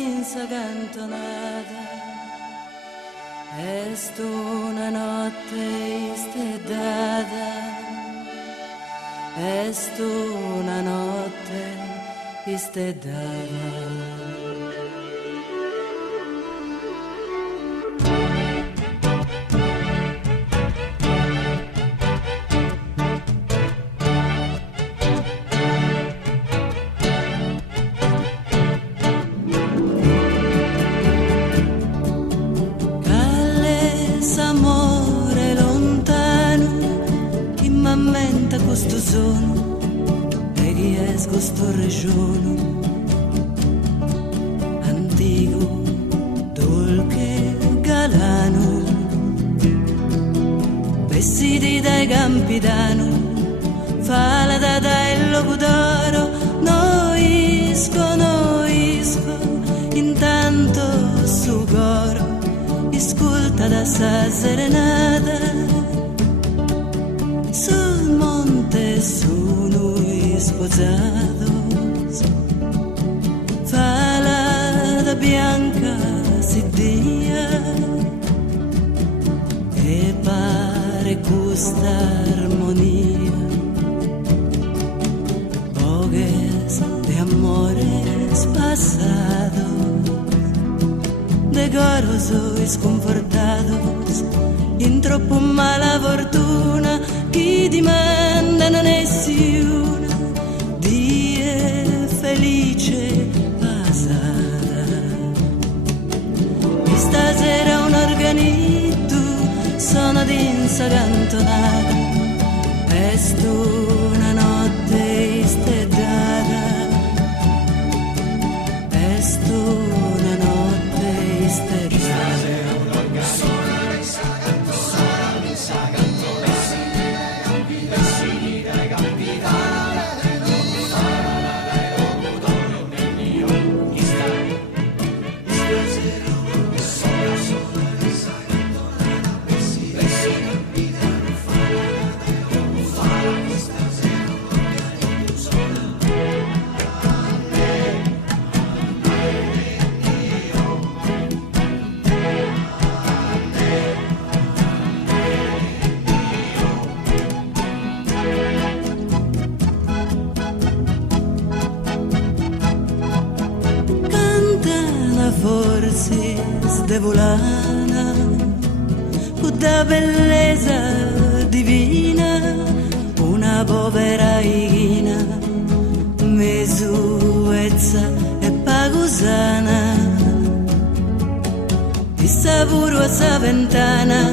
dinsa cantonata. Est una notte istedata, est una notte istedata. Amore lontano, chi m'ammenta questo sono e chi è questo regione antico, dolce, galano, vestiti dai campidano, fala da il locutoro, noisco, intanto su coro ascolta da sa serenata sul monte sono sposados, fala da bianca si dia e pare questa armonia bogues de amores pasados, decorosos, sconfortados, in troppo mala fortuna, chi dimanda non è una, die felice passata. E stasera un organito, sono dinsa cantonata, est una notte istedata, est una notte istedata. Forse sdevolana, da bellezza divina, una povera ighina, mesuezza e pagusana, di savuro a sa ventana,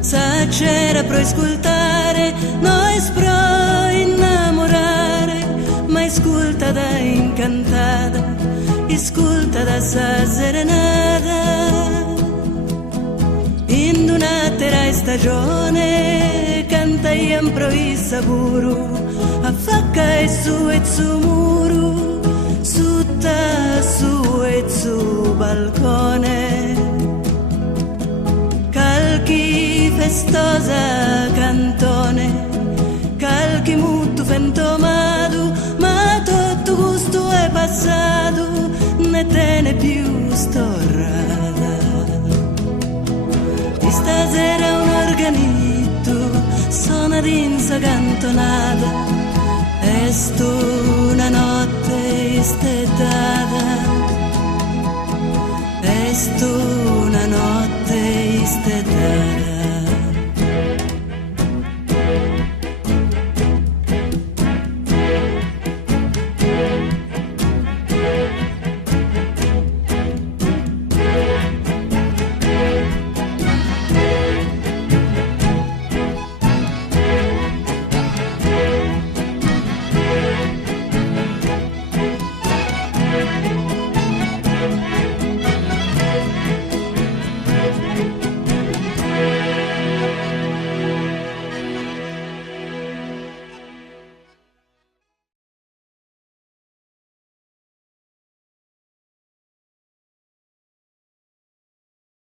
sa c'era pro ascoltare, noi spro innamorare, ma ascolta da incantata, ascolta da sa serenata, in una terra stagione canta e improvvisa puro, affacca e su muro, sutta su e su balcone, calchi festosa cantone, calchi muto fentomado, ma tutto gusto è passato, ne tiene più storrata. Di stasera un organito suona dinsa cantonata, est una notte istedata, est una notte istedata.